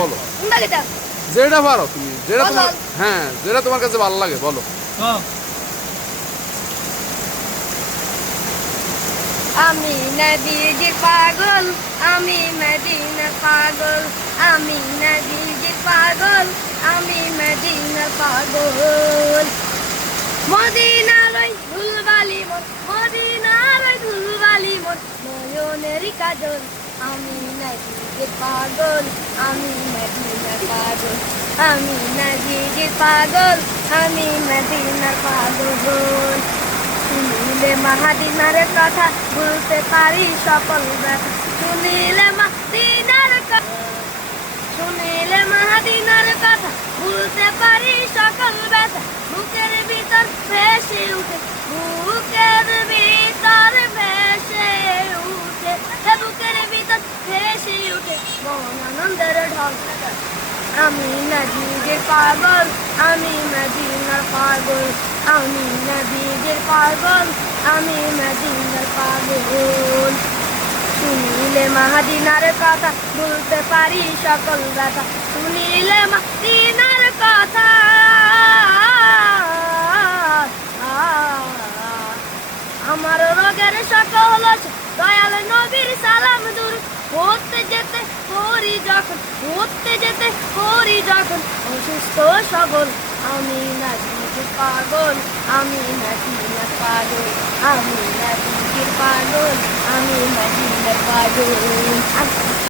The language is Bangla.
বলো, কোনটা গীতা? যেটা পারো তুমি, যেটা তোমার, বলো। হ্যাঁ যেটা তোমার কাছে ভালো লাগে বলো। আমি নবীজির পাগল, আমি মদিনার পাগল, আমি নবীজির পাগল, আমি মদিনার পাগল। মদিনার ওই ধুলবালি মন, মদিনার ওই ধুলবালি মন, নয়নেরই কাজল। আমি নবীজির পাগল, আমি মদিনার পাগল, আমি নবীজির পাগল, আমি মদিনার পাগল। শুনিলে মাহাদিনার কথা বলতে পারি সকল ব্যথা, শুনিলে মাহাদিনার কথা, শুনিলে মাহাদিনার কথা বলতে পারি সকল ব্যথা। বুকের ভিতর ভেসে উঠে, বুকের ভিতর ভেসে উঠে, বুকের ভিতর ভেসে উঠে মন আনন্দের ঢল। আমি নবীজির পাগল, আমি মদিনার পাগল, আমি নবীজির পাগল, আমি মদিনার পাগল। শুনিলে মাহাদিনার কথা বলতে পারি সকল ব্যথা, শুনিলে মাহাদিনার কথা। আমার রোগের সকল আছে, দয়াল নবীর সালাম দূর হতে যেতে করি যখন, হতে যেতে করি যখন অসুস্থ সবল। আমি নবীজির পাগল, আমি মদিনার পাগল, আমি নবীজির পাগল, আমি মদিনার পাগল।